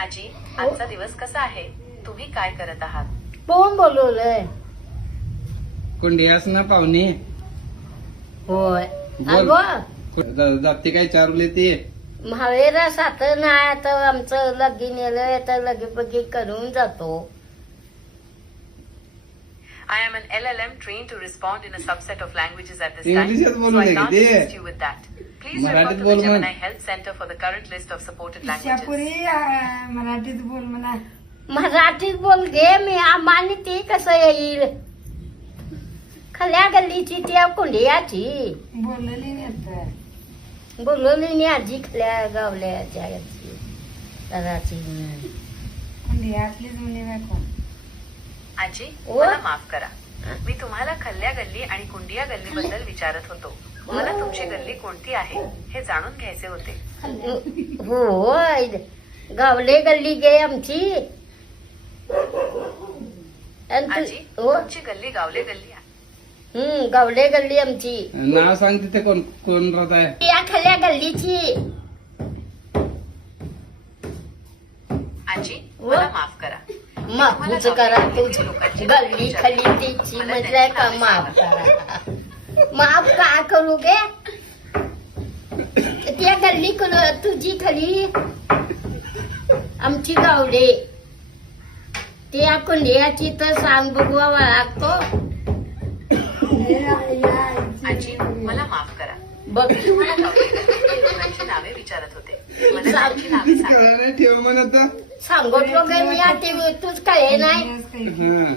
आजी, आजचा दिवस कसा आहे? तुम्ही काय करत आहात? कोण बोलवलंय? कोंडियास ना पाहुणे होय बोल. अगं जाते काय चारले ते महावीरा साखर नाही तर आमचं लगीन नेलं तर लगेबगी करून जातो. I am an LLM trained to respond in a subset of languages at this time, इंग्लिशात so बोलू I नये can't ते. assist you with that. Please refer मराठीत to the बोल मग. Gemini Health Center for the current list of supported languages. शापुरी मराठीत बोल म्हणा. मराठीत बोल घे मी आम्हाला ती कसं येईल? खल्या गल्लीची त्या कोंडियाची बोललेली नाही. बोलवली नाही आजी खल्या गावल्याच्या घराची. यातलीच मुली बायको. आजी, ओ? मला माफ करा. मी तुम्हाला खल्ल्या गल्ली आणि कुंडिया गल्ली बद्दल विचारत होतो. मला तुमची गल्ली कोणती आहे हे जाणून घ्यायचे होते. हो गावले गल्ली गे आमची. आणि आजी, हो तुमची गल्ली गावले गल्ली आहे. गावले गल्ली आमची. नाव सांग तिथे कोण कोण राहत आहे. या खल्या गल्लीची. आजी, ओ? मला माफ करा. माफूच करा तुझ गल्ली खली तिची म्हटलंय का माफ करा. माफ का करू गे? त्या गल्ली तुझी खली आमची गावडे त्या कुंडियाची तर सांग बघवा लागतो. आजी, मला माफ करा. बघ मी तुम्हाला गावले गल्लीतील लोकांची नावे विचारत होते. मला त्यांची नावे सांगा. ठेव म्हणत सांगतो गे मी आता तूच कळे नाही. हा